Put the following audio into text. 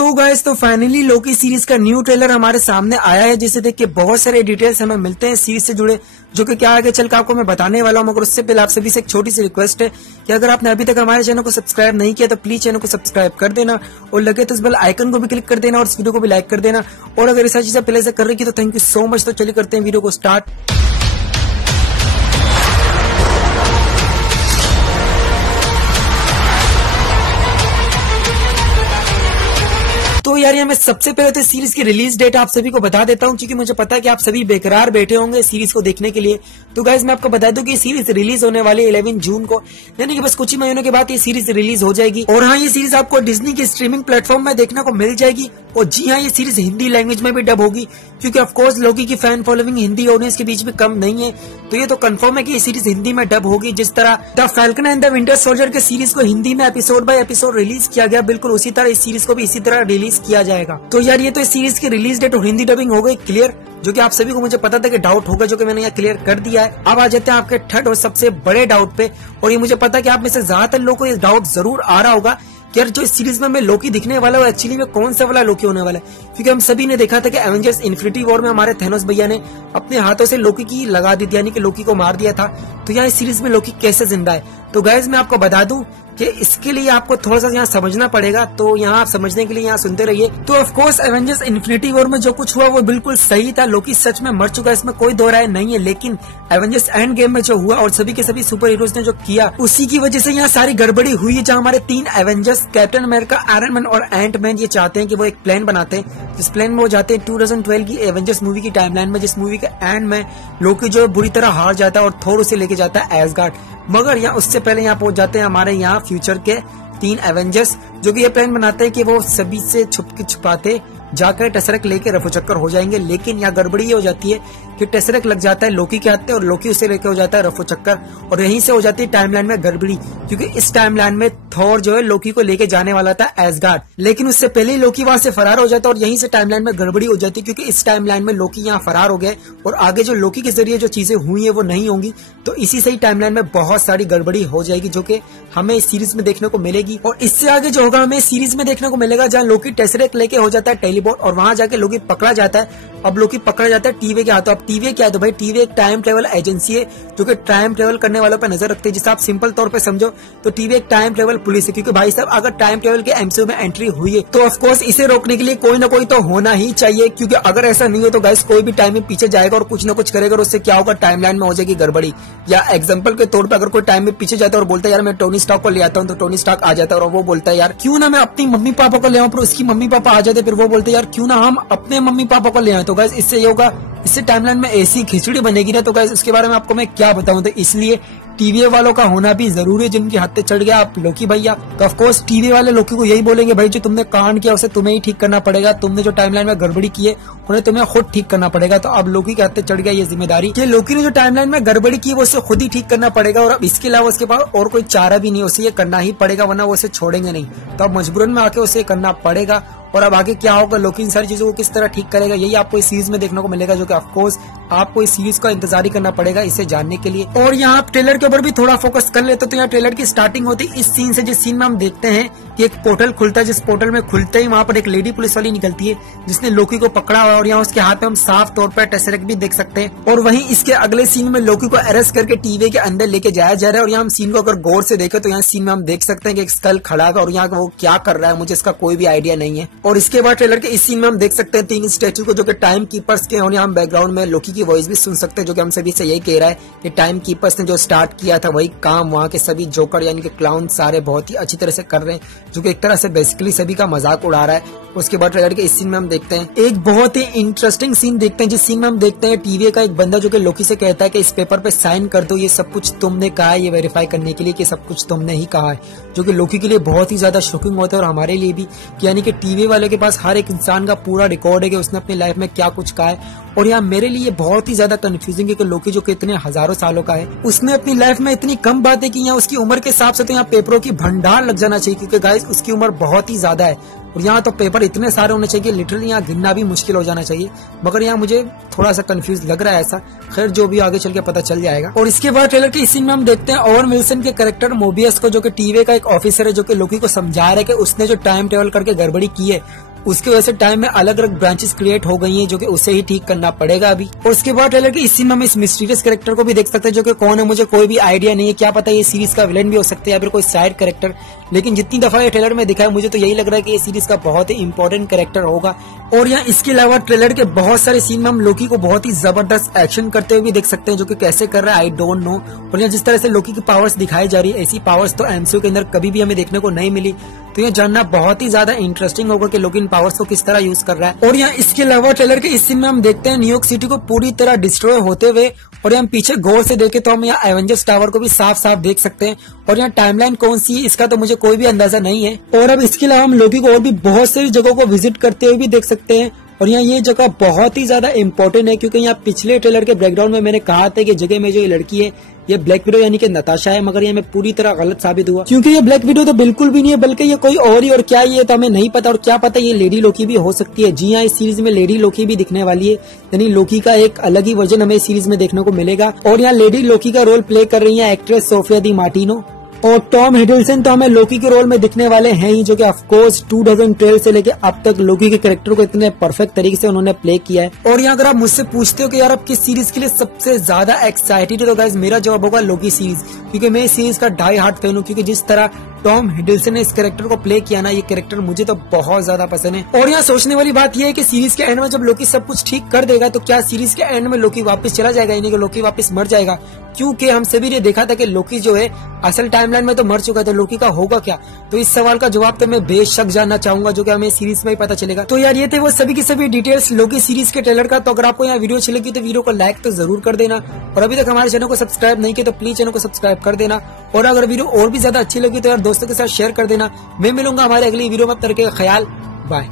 So guys, तो finally Loki series का new trailer हमारे सामने आया है, जिसे देख के बहुत सारे डिटेल्स हमें मिलते हैं सीरीज से जुड़े, जो कि क्या आगे चल के आपको मैं बताने वाला हूं। मगर उससे पहले आप सभी से एक छोटी सी रिक्वेस्ट है कि अगर आपने अभी तक हमारे चैनल को सब्सक्राइब नहीं किया तो प्लीज चैनल को सब्सक्राइब कर देना और लगे तो इस बेल आइकन को भी क्लिक कर देना और इस वीडियो को भी लाइक कर देना। और अगर ऐसा चीजें पहले से कर रही तो थैंक यू सो मच। तो चलिए करते हैं वीडियो को स्टार्ट। तो यार मैं सबसे पहले तो सीरीज की रिलीज डेट आप सभी को बता देता हूं, क्योंकि मुझे पता है कि आप सभी बेकरार बैठे होंगे सीरीज को देखने के लिए। तो गाइज मैं आपको बता दूं कि सीरीज रिलीज होने वाली 11 जून को, यानी कि बस कुछ ही महीनों के बाद ये सीरीज रिलीज हो जाएगी। और हाँ, ये सीरीज आपको डिज्नी की स्ट्रीमिंग प्लेटफॉर्म में देखने को मिल जाएगी। और जी हाँ, ये सीरीज हिंदी लैंग्वेज में भी डब होगी, क्योंकि ऑफकोर्स लोकी की फैन फॉलोइंग हिंदी ऑडियंस के बीच में कम नहीं है। तो ये तो कंफर्म है कि ये सीरीज हिंदी में डब होगी। जिस तरह the falcon and the winter soldier के सीरीज को हिंदी में एपिसोड बाय एपिसोड रिलीज किया गया, बिल्कुल उसी तरह इस सीरीज को भी इसी तरह रिलीज किया जाएगा। तो यार ये तो इस सीरीज की रिलीज डेट और हिंदी डबिंग हो गई क्लियर, जो कि आप सभी को मुझे पता था कि डाउट होगा, जो कि मैंने यहाँ क्लियर कर दिया है। अब आ जाते हैं आपके थर्ड और सबसे बड़े डाउट पे। और ये मुझे पता है कि आप में से ज्यादातर लोगों को ये डाउट जरूर आ रहा होगा कि यार जो इस सीरीज में लोकी दिखने वाला है एक्चुअली में कौन सा वाला लोकी होने वाला है। क्योंकि हम सभी ने देखा था कि एवेंजर्स इन्फिनिटी वॉर में हमारे थैनोस भैया ने अपने हाथों से लोकी की लगा दी थी, यानी कि लोकी को मार दिया था। तो यहाँ इस सीरीज में लोकी कैसे जिंदा है, तो गाइस मैं आपको बता दूं कि इसके लिए आपको थोड़ा सा यहाँ समझना पड़ेगा। तो यहाँ आप समझने के लिए यहाँ सुनते रहिए। तो of course Avengers infinity war में जो कुछ हुआ वो बिल्कुल सही था, लोकी सच में मर चुका है, इसमें कोई दो राय नहीं है। लेकिन एवेंजर्स एंड गेम में जो हुआ और सभी के सभी सुपर हीरोज ने जो किया, उसी की वजह से यहाँ सारी गड़बड़ी हुई है। जहाँ हमारे तीन Avengers captain America, iron man और एंट मैन ये चाहते हैं कि वो एक प्लान बनाते हैं, जिस प्लान में वो जाते हैं 2012 की एवेंजर्स मूवी की टाइमलाइन में, जिस मूवी के एंड में लोकी जो बुरी तरह हार जाता है और थोर उसे लेके जाता है एसगार्ड। मगर यहाँ उससे पहले यहाँ पहुंच जाते हैं हमारे यहाँ फ्यूचर के तीन एवेंजर्स, जो कि ये प्लान बनाते हैं कि वो सभी से छुपाते जाकर टेसरक लेके रफू चक्कर हो जाएंगे। लेकिन यहाँ गड़बड़ी ये हो जाती है कि टेसरक लग जाता है लोकी के हाथ और लोकी उसे लेके हो जाता है रफू चक्कर, और यहीं से हो जाती है टाइमलाइन में गड़बड़ी। क्योंकि इस टाइमलाइन में थॉर जो है लोकी को लेके जाने वाला था एसगार्ड, लेकिन उससे पहले ही लोकी वहां से फरार हो जाता है और यहीं से टाइमलाइन में गड़बड़ी हो जाती है। क्योंकि इस टाइमलाइन में लोकी यहाँ फरार हो गए और आगे जो लोकी के जरिए जो चीजें हुई है वो नहीं होंगी। तो इसी से ही टाइमलाइन में बहुत सारी गड़बड़ी हो जाएगी, जो कि हमें इस सीरीज में देखने को मिलेगी। और इससे आगे जो होगा हमें इस सीरीज में देखने को मिलेगा, जहाँ लोकी टेसरक लेके हो जाता है टेलीपोर्ट और वहां जाके लोकी पकड़ा जाता है। अब लोकी पकड़ा जाता है टीवी के हाथों। अब टीवी क्या है, तो भाई टीवी एक टाइम ट्रेवल एजेंसी है, जो कि टाइम ट्रेवल करने वालों पर नजर रखते हैं। जिसे आप सिंपल तौर पे समझो तो टीवी एक टाइम ट्रेवल पुलिस है। क्योंकि भाई साहब अगर टाइम ट्रेवल के एमसीयू में एंट्री हुई है तो ऑफकोर्स इसे रोकने के लिए कोई ना कोई तो होना ही चाहिए। क्योंकि अगर ऐसा नहीं हो तो गाइस कोई भी टाइम में पीछे जाएगा और कुछ ना कुछ करेगा, और उससे क्या होगा, टाइमलाइन में हो जाएगी गड़बड़ी। या एग्जाम्पल के तौर पर अगर कोई टाइम में पीछे जाता है और बोलता है यार मैं टोनी स्टार्क को ले आता हूँ, तो टोनी स्टार्क आ जाता है और वो बोलता है यार क्यों ना मैं अपनी मम्मी पापा को ले आऊं, पर उसकी मम्मी पापा आ जाते, फिर वो बोलते यार क्यों ना हम अपने मम्मी पापा को ले आए। तो गाइस इससे ये होगा, इससे टाइमलाइन में ऐसी खिचड़ी बनेगी ना। तो गाइस इसके बारे में आपको मैं क्या बताऊं। तो इसलिए टीवी वालों का होना भी जरूरी है, जिनके हाथ पे चढ़ गया आप लोकी भैया। तो ऑफकोर्स टीवी वाले लोकी को यही बोलेंगे, भाई जो तुमने कांड किया उसे तुम्हें ही ठीक करना पड़ेगा, तुमने जो टाइमलाइन में गड़बड़ी की है उन्हें तुम्हें खुद ठीक करना पड़ेगा। तो अब लोकी के हाथ पे चढ़ गया ये जिम्मेदारी कि लोकी ने जो टाइमलाइन में गड़बड़ी की वो उसे खुद ही ठीक करना पड़ेगा। और अब इसके अलावा उसके पास और कोई चारा भी नहीं, उसे ये करना ही पड़ेगा, वरना वो उसे छोड़ेंगे नहीं। तो अब मजबूरन में आके उसे करना पड़ेगा। और अब आगे क्या होगा, लोकी इन सारी चीजों को किस तरह ठीक करेगा, यही आपको इस सीरीज में देखने को मिलेगा, जो कि ऑफकोर्स आपको इस सीरीज का इंतजार ही करना पड़ेगा इसे जानने के लिए। और यहाँ आप ट्रेलर के ऊपर भी थोड़ा फोकस कर लेते तो यहाँ ट्रेलर की स्टार्टिंग होती है इस सीन से, जिस सीन में हम देखते हैं कि एक पोर्टल खुलता है, जिस पोर्टल में खुलते ही वहाँ पर एक लेडी पुलिस वाली निकलती है जिसने लोकी को पकड़ा हुआ, और यहाँ उसके हाथ में हम साफ तौर पर टेसरक भी देख सकते हैं। और वहीं इसके अगले सीन में लोकी को अरेस्ट करके टीवी के अंदर लेके जाया जा रहा है। और यहाँ हम सीन को अगर गौर से देखें तो यहाँ सीन में हम देख सकते हैं कि एक स्कल खड़ा है और यहाँ वो क्या कर रहा है मुझे इसका कोई भी आइडिया नहीं है। और इसके बाद ट्रेलर के इस सीन में हम देख सकते हैं तीन स्टैचू को, जो कि टाइम कीपर्स के, और यहाँ हम बैकग्राउंड में लोकी की वॉइस भी सुन सकते हैं, जो कि हम सभी से यही कह रहा है कि टाइम कीपर्स ने जो स्टार्ट किया था वही काम वहाँ के सभी जोकर यानी कि क्लाउन सारे बहुत ही अच्छी तरह से कर रहे हैं, जो कि एक तरह से बेसिकली सभी का मजाक उड़ा रहा है। उसके बाद ट्रेलर के इस सीन में हम देखते हैं एक बहुत ही इंटरेस्टिंग सीन देखते हैं, जिस सीन में हम देखते हैं टीवी का एक बंदा जो कि लोकी से कहता है कि इस पेपर पे साइन कर दो, ये सब कुछ तुमने कहा है, ये वेरीफाई करने के लिए कि सब कुछ तुमने ही कहा है, जो कि लोकी के लिए बहुत ही ज्यादा शॉकिंग होता है और हमारे लिए भी। यानी कि टीवी वाले के पास हर एक इंसान का पूरा रिकॉर्ड है कि उसने अपनी लाइफ में क्या कुछ कहा है। और यहाँ मेरे लिए बहुत ही ज्यादा कंफ्यूजिंग है कि लोकी जो कि इतने हजारों सालों का है, उसने अपनी लाइफ में इतनी कम बातें की। यहाँ उसकी उम्र के हिसाब से तो यहाँ पेपरों की भंडार लग जाना चाहिए, क्योंकि गाइस उसकी उम्र बहुत ही ज्यादा है। और यहाँ तो पेपर इतने सारे होने चाहिए, लिटरली यहाँ गिनना भी मुश्किल हो जाना चाहिए। मगर यहाँ मुझे थोड़ा सा कंफ्यूज लग रहा है ऐसा। खैर जो भी आगे चल के पता चल जाएगा। और इसके बाद ट्रेलर के इस सीन में हम देखते हैं ओवन विल्सन के कैरेक्टर मोबियस को, जो कि टीवी का एक ऑफिसर है, जो कि लोकी को समझा रहा है कि उसने जो टाइम ट्रेवल करके गड़बड़ी की है उसकी वजह से टाइम में अलग अलग ब्रांचेस क्रिएट हो गई हैं, जो कि उसे ही ठीक करना पड़ेगा अभी। और उसके बाद ट्रेलर के इस सीन में हम इस मिस्टीरियस कैरेक्टर को भी देख सकते हैं, जो कि कौन है मुझे कोई भी आइडिया नहीं है। क्या पता ये सीरीज का विलेन भी हो सकता है या फिर कोई साइड कैरेक्टर, लेकिन जितनी दफा ये ट्रेलर में दिखा है मुझे तो यही लग रहा है कि ये सीरीज का बहुत ही इंपॉर्टेंट कैरेक्टर होगा। और यहाँ इसके अलावा ट्रेलर के बहुत सारे सीन में हम लोकी को बहुत ही जबरदस्त एक्शन करते हुए भी देख सकते हैं, जो कि कैसे कर रहा है आई डोंट नो। और यहाँ जिस तरह से लोकी की पावर्स दिखाई जा रही है, ऐसी पावर्स तो एमसीयू के अंदर कभी भी हमें देखने को नहीं मिली। तो ये जानना बहुत ही ज्यादा इंटरेस्टिंग होगा कि लोकी इन पावर्स को किस तरह यूज कर रहा है। और यहाँ इसके अलावा ट्रेलर के इस सीन में हम देखते हैं न्यूयॉर्क सिटी को पूरी तरह डिस्ट्रॉय होते हुए, और यहाँ पीछे गौर से देखे तो हम यहाँ एवेंजर्स टावर को भी साफ साफ देख सकते हैं। और यहाँ टाइमलाइन कौन सी है इसका तो मुझे कोई भी अंदाजा नहीं है। और अब इसके अलावा हम लोकी को और भी बहुत सारी जगहों को विजिट करते हुए भी देख सकते हैं। और यहाँ ये जगह बहुत ही ज्यादा इंपॉर्टेंट है, क्योंकि यहाँ पिछले ट्रेलर के बैकग्राउंड में मैंने कहा था कि जगह में जो ये लड़की है ये ब्लैक विडो यानी कि नताशा है, मगर ये हमें पूरी तरह गलत साबित हुआ, क्योंकि ये ब्लैक विडो तो बिल्कुल भी नहीं है, बल्कि ये कोई और ही। और क्या ये तो हमें नहीं पता। और क्या पता ये लेडी लोकी भी हो सकती है। जी हाँ, इस सीरीज में लेडी लोकी भी दिखने वाली है, यानी लोकी का एक अलग ही वर्जन हमें इस सीरीज में देखने को मिलेगा। और यहाँ लेडी लोकी का रोल प्ले कर रही है एक्ट्रेस सोफिया दी मार्टिनो। और टॉम हिडलसन तो हमें लोकी के रोल में दिखने वाले हैं ही, जो कि ऑफकोर्स 2012 से लेके अब तक लोकी के कैरेक्टर को इतने परफेक्ट तरीके से उन्होंने प्ले किया है। और यहाँ अगर आप मुझसे पूछते हो कि यार आप किस सीरीज के लिए सबसे ज्यादा एक्साइटेड हो, तो गाइस मेरा जवाब होगा लोकी सीरीज, क्योंकि मैं इस सीरीज का डाई हार्ट फैन हूँ। क्योंकि जिस तरह टॉम हिडलसन ने इस कैरेक्टर को प्ले किया ना, ये कैरेक्टर मुझे तो बहुत ज्यादा पसंद है। और यहाँ सोचने वाली बात यह है कि सीरीज के एंड में जब लोकी सब कुछ ठीक कर देगा, तो क्या सीरीज के एंड में लोकी वापस चला जाएगा, यानी कि लोकी वापस मर जाएगा? क्योंकि हम सभी ने देखा था कि लोकी जो है असल टाइमलाइन में तो मर चुका है, तो लोकी का होगा क्या? तो इस सवाल का जवाब तो मैं बेशक जानना चाहूंगा, जो कि हमें सीरीज में ही पता चलेगा। तो यार ये थे वो सभी की सभी डिटेल्स लोकी सीरीज के ट्रेलर का। तो अगर आपको यहाँ वीडियो अच्छी लगी तो वीडियो को लाइक तो जरूर कर देना, और अभी तक हमारे चैनल को सब्सक्राइब नहीं किया तो प्लीज चैनल को सब्सक्राइब कर देना। और अगर वीडियो और भी ज्यादा अच्छी लगी तो यार दोस्तों के साथ शेयर कर देना। मैं मिलूंगा हमारे अगली वीडियो में। तब तक के ख्याल, बाय।